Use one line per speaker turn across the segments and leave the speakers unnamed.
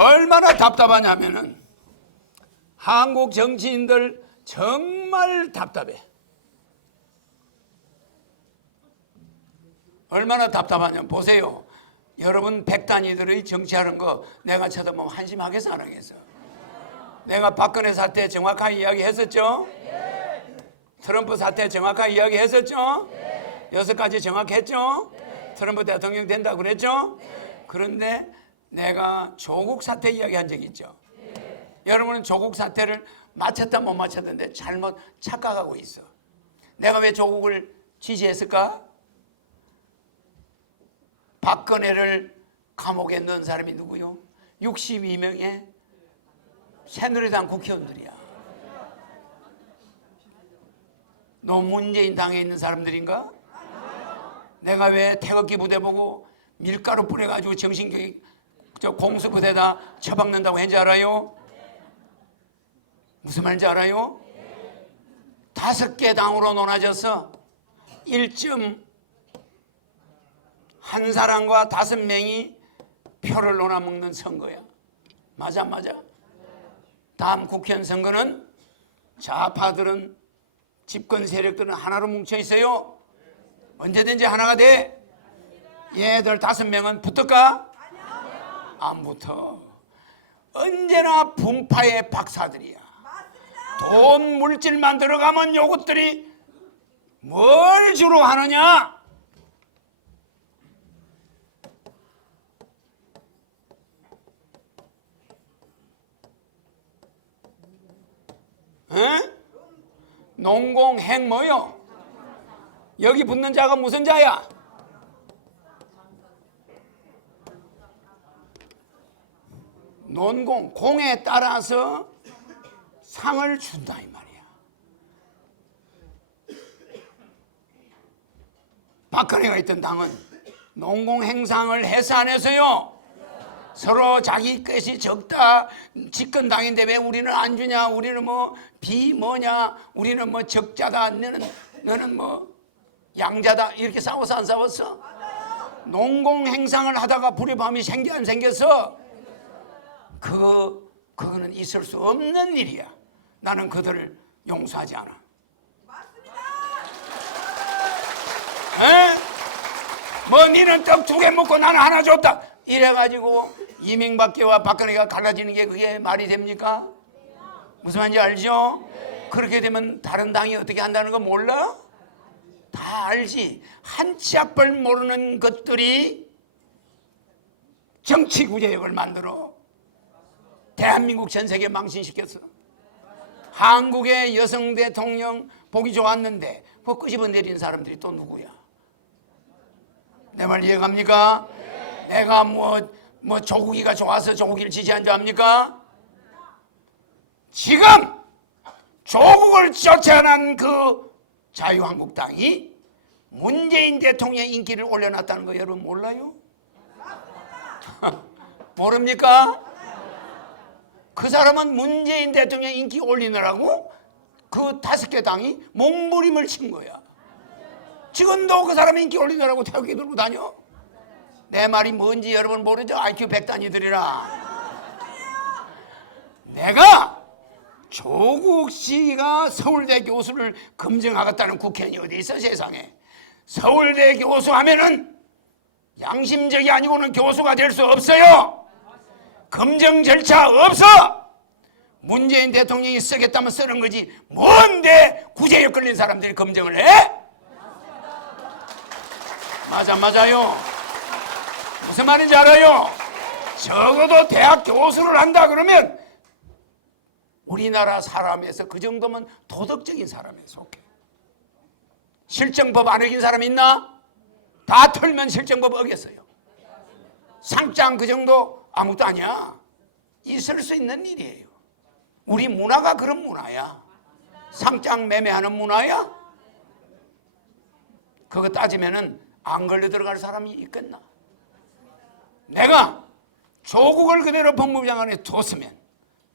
얼마나 답답하냐면은 한국 정치인들 정말 답답해. 얼마나 답답하냐 보세요. 여러분 백단위들의 정치하는 거 내가 쳐다보면 한심하겠어 안 하겠어? 내가 박근혜 사태 정확하게 이야기했었죠? 트럼프 사태 정확하게 이야기했었죠? 여섯 가지 정확했죠? 트럼프 대통령 된다 그랬죠? 그런데 내가 조국 사태 이야기한 적 있죠? 여러분은 조국 사태를 맞췄다 못 맞췄는데 잘못 착각하고 있어. 내가 왜 조국을 지지했을까? 박근혜를 감옥에 넣은 사람이 누구요? 62명의 새누리당 국회의원들이야. 너 문재인 당에 있는 사람들인가? 내가 왜 태극기 부대 보고 밀가루 뿌려가지고 정신교육 저 공수부대다 처박는다고 했는지 알아요? 무슨 말인지 알아요? 다섯 개 당으로 논아져서 1점 한 사람과 다섯 명이 표를 논아먹는 선거야. 맞아, 맞아. 다음 국회의원 선거는 좌파들은 집권 세력들은 하나로 뭉쳐 있어요. 언제든지 하나가 돼. 얘들 다섯 명은 붙을까? 안 붙어. 언제나 분파의 박사들이야. 돈 물질만 들어가면 요것들이 뭘 주로 하느냐? 에? 농공행 뭐요? 여기 붙는 자가 무슨 자야? 논공 공에 따라서 상을 준다 이 말이야. 박근혜가 있던 당은 농공 행상을 해서 안 해서요. 서로 자기 것이 적다 집권 당인데 왜 우리는 안 주냐? 우리는 뭐 비 뭐냐? 우리는 뭐 적자다. 너는 너는 뭐 양자다. 이렇게 싸워서 안 싸웠어? 농공 행상을 하다가 불의 밤이 생겨 안 생겨서 그거 그거는 있을 수 없는 일이야. 나는 그들을 용서하지 않아. 에? 뭐 니는 떡 두 개 먹고 나는 하나 줬다. 이래가지고 이명박계와 박근혜가 갈라지는 게 그게 말이 됩니까? 무슨 말인지 알죠? 그렇게 되면 다른 당이 어떻게 한다는 거 몰라? 다 알지. 한치 앞을 모르는 것들이 정치 구제역을 만들어 대한민국 전 세계 망신시켰어. 한국의 여성 대통령 보기 좋았는데 그 끄집어 내린 사람들이 또 누구야? 내 말 이해갑니까? 내가 뭐, 뭐 조국이가 좋아서 조국이를 지지한 줄 압니까? 지금 조국을 쫓아난 그 자유한국당이 문재인 대통령 인기를 올려놨다는 거 여러분 몰라요? 모릅니까? 그 사람은 문재인 대통령 인기 올리느라고 그 다섯 개 당이 몸부림을 친 거야. 지금도 그 사람 인기 올리느라고 태극기 들고 다녀? 내 말이 뭔지 여러분 모르죠? IQ 100단위들이라. 내가 조국 씨가 서울대 교수를 검증하겠다는 국회의원이 어디 있어 세상에. 서울대 교수 하면은 양심적이 아니고는 교수가 될 수 없어요. 검증 절차 없어. 문재인 대통령이 쓰겠다면 쓰는 거지. 뭔데 구제역 걸린 사람들이 검증을 해? 맞아 맞아요. 무슨 말인지 알아요? 적어도 대학 교수를 한다 그러면 우리나라 사람에서 그 정도면 도덕적인 사람에 속해. 실정법 안 어긴 사람 있나? 다 털면 실정법 어겼어요. 상장 그 정도 아무것도 아니야. 있을 수 있는 일이에요. 우리 문화가 그런 문화야. 상장 매매하는 문화야. 그거 따지면은 안 걸려 들어갈 사람이 있겠나? 내가 조국을 그대로 법무부 장관에 뒀으면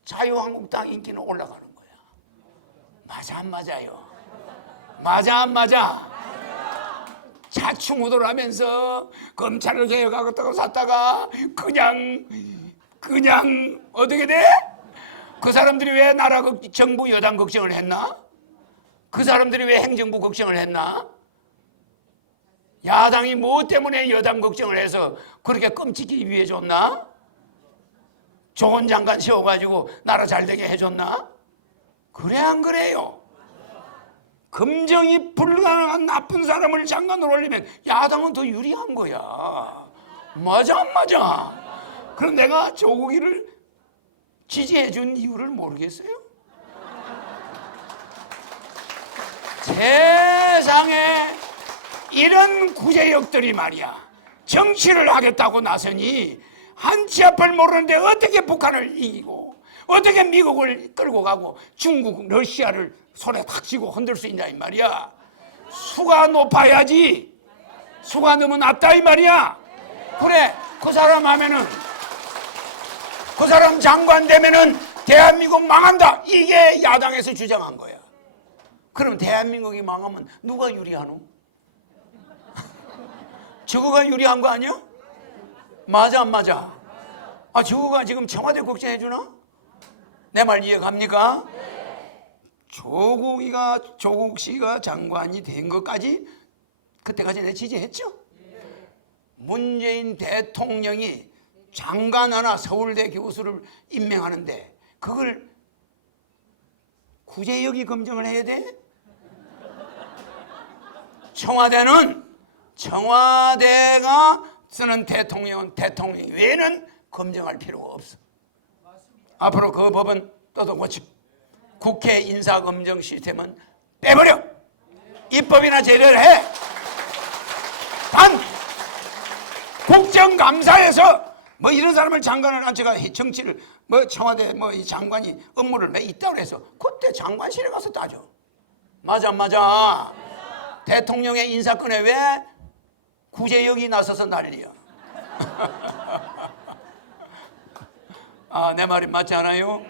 자유한국당 인기는 올라가는 거야. 맞아 안 맞아요? 맞아 안 맞아? 자충우돌 하면서 검찰을 개혁하겠다고 샀다가 그냥 그냥 어떻게 돼? 그 사람들이 왜 나라 걱- 정부 여당 걱정을 했나? 그 사람들이 왜 행정부 걱정을 했나? 야당이 뭐 때문에 여당 걱정을 해서 그렇게 끔찍히 위해 줬나? 좋은 장관 세워가지고 나라 잘 되게 해줬나? 그래 안 그래요? 검정이 불가능한 나쁜 사람을 장관으로 올리면 야당은 더 유리한 거야. 맞아 안 맞아? 그럼 내가 조국이를 지지해 준 이유를 모르겠어요? 세상에 이런 구제역들이 말이야 정치를 하겠다고 나서니 한치 앞을 모르는데 어떻게 북한을 이기고 어떻게 미국을 끌고 가고 중국, 러시아를 손에 탁 쥐고 흔들 수 있냐 이 말이야 수가 높아야지 수가 너무 낮다 이 말이야 그래 그 사람 하면은 그 사람 장관 되면은 대한민국 망한다 이게 야당에서 주장한 거야 그럼 대한민국이 망하면 누가 유리하노? 저거가 유리한 거 아니야? 맞아 안 맞아? 아 저거가 지금 청와대 걱정해 주나? 내 말 이해 갑니까? 조국이가 조국 씨가 장관이 된 것까지 그때까지 내 지지했죠. 문재인 대통령이 장관 하나 서울대 교수를 임명하는데 그걸 구제역이 검증을 해야 돼? 청와대는 청와대가 쓰는 대통령은 대통령 외에는 검증할 필요가 없어. 앞으로 그 법은 떠도 고치. 국회 인사검증 시스템은 빼버려. 입법이나 제대로 해. 단 국정감사에서 뭐 이런 사람을 장관을 한 제가 정치를 뭐 청와대 뭐 이 장관이 업무를 왜 있다고 해서 그때 장관실에 가서 따져. 맞아 안 맞아. 대통령의 인사권에 왜 구제역이 나서서 난리야. 아, 내 말이 맞지 않아요?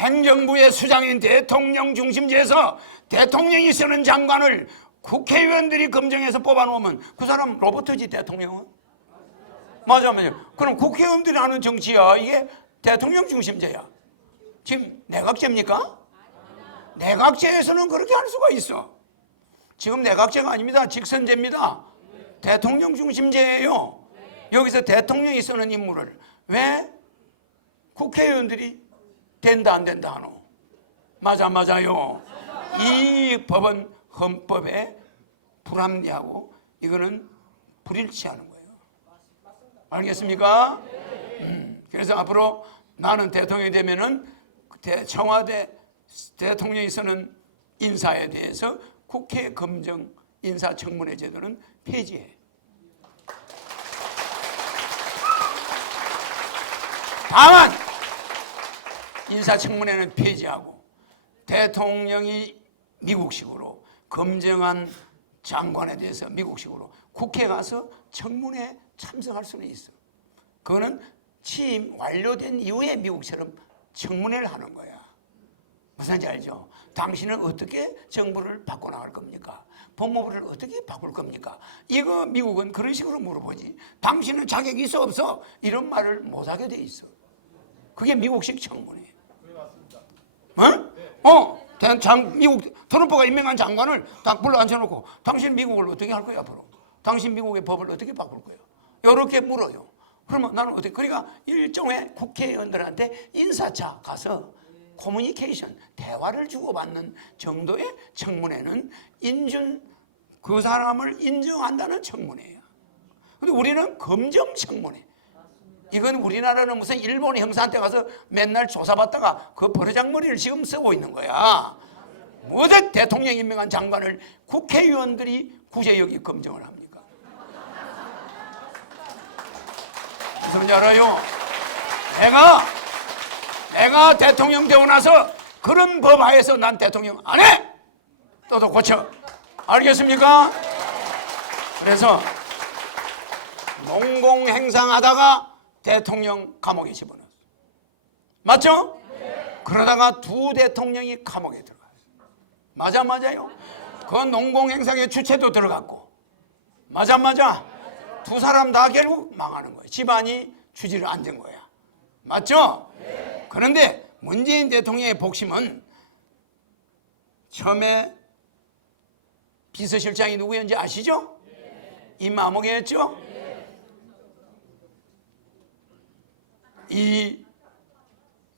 행정부의 수장인 대통령 중심제에서 대통령이 쓰는 장관을 국회의원들이 검증해서 뽑아놓으면 그 사람 로버트지 대통령은? 맞아 맞아. 그럼 국회의원들이 하는 정치야 이게 대통령 중심제야. 지금 내각제입니까? 내각제에서는 그렇게 할 수가 있어. 지금 내각제가 아닙니다. 직선제입니다. 대통령 중심제예요. 여기서 대통령이 쓰는 임무를 왜 국회의원들이 된다 안 된다 하노? 맞아 맞아요. 이 법은 헌법에 불합리하고 이거는 불일치하는 거예요. 알겠습니까? 음, 그래서 앞으로 나는 대통령이 되면은 대- 청와대 대통령이 쓰는 인사에 대해서 국회 검증 인사청문회 제도는 폐지해. 다만 인사청문회는 폐지하고 대통령이 미국식으로 검증한 장관에 대해서 미국식으로 국회 가서 청문회 참석할 수는 있어. 그거는 취임 완료된 이후에 미국처럼 청문회를 하는 거야. 무슨 말인지 알죠? 당신은 어떻게 정부를 바꿔나갈 겁니까? 법무부를 어떻게 바꿀 겁니까? 이거 미국은 그런 식으로 물어보지. 당신은 자격이 있어 없어? 이런 말을 못하게 돼 있어. 그게 미국식 청문회. 대- 장, 미국 트럼프가 임명한 장관을 딱 불러 앉혀놓고 당신 미국을 어떻게 할 거야 앞으로? 당신 미국의 법을 어떻게 바꿀 거예요? 이렇게 물어요. 그러면 나는 어떻게? 그러니까 일종의 국회의원들한테 인사차 가서 커뮤니케이션 대화를 주고받는 정도의 청문회는 인준 그 사람을 인정한다는 청문회야. 근데 우리는 검정 청문회. 이건 우리나라는 무슨 일본 형사한테 가서 맨날 조사받다가 그 버르장머리를 지금 쓰고 있는 거야. 모든 대통령 임명한 장관을 국회의원들이 구제역이 검증을 합니까? 무슨 말인지 알아요? 내가 내가 대통령 되고 나서 그런 법 하에서 난 대통령 안 해! 또도 고쳐. 알겠습니까? 그래서 농공 행상 하다가 대통령 감옥에 집어넣었어. 맞죠? 그러다가 두 대통령이 감옥에 들어갔어. 맞아 맞아요. 그 농공 행상의 주체도 들어갔고. 맞아 맞아. 두 사람 다 결국 망하는 거예요. 집안이 주지를 앉은 거야. 맞죠? 그런데 문재인 대통령의 복심은 처음에 비서실장이 누구였는지 아시죠? 임마목이었죠? 이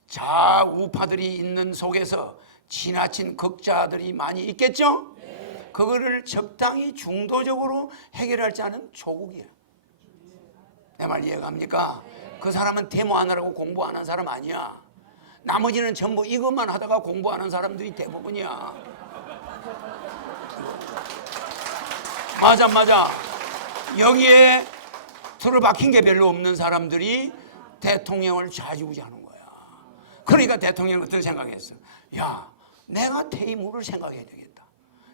좌우파들이 있는 속에서 지나친 극자들이 많이 있겠죠? 그거를 적당히 중도적으로 해결할 자는 조국이야. 내 말 이해갑니까? 그 사람은 데모 하느라고 공부 안 한 사람 아니야. 나머지는 전부 이것만 하다가 공부하는 사람들이 대부분이야. 맞아, 맞아. 여기에 틀어박힌 게 별로 없는 사람들이 대통령을 좌지우지하는 거야. 그러니까 대통령은 어떤 생각했어? 야, 내가 퇴임후를 생각해야 되겠다.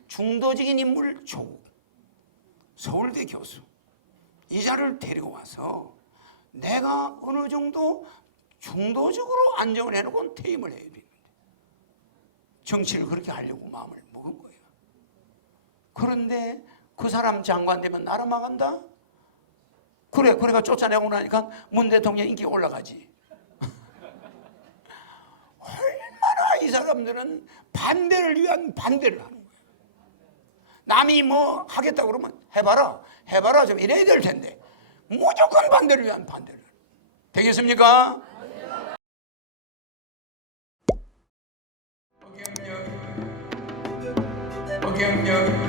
중도적인 인물 조국, 서울대 교수, 이 자를 데리고 와서 내가 어느 정도 중도적으로 안정을 해놓고 퇴임을 해야 되는데 정치를 그렇게 하려고 마음을 먹은 거예요. 그런데 그 사람 장관 되면 나라 망한다? 그래, 그래가 쫓아내고 나니까 문 대통령 인기 올라가지. 얼마나 이 사람들은 반대를 위한 반대를 하는 거예요. 남이 뭐 하겠다 그러면 해봐라, 해봐라 좀 이래야 될 텐데 무조건 반대를 위한 반대를. 되겠습니까? 어경영.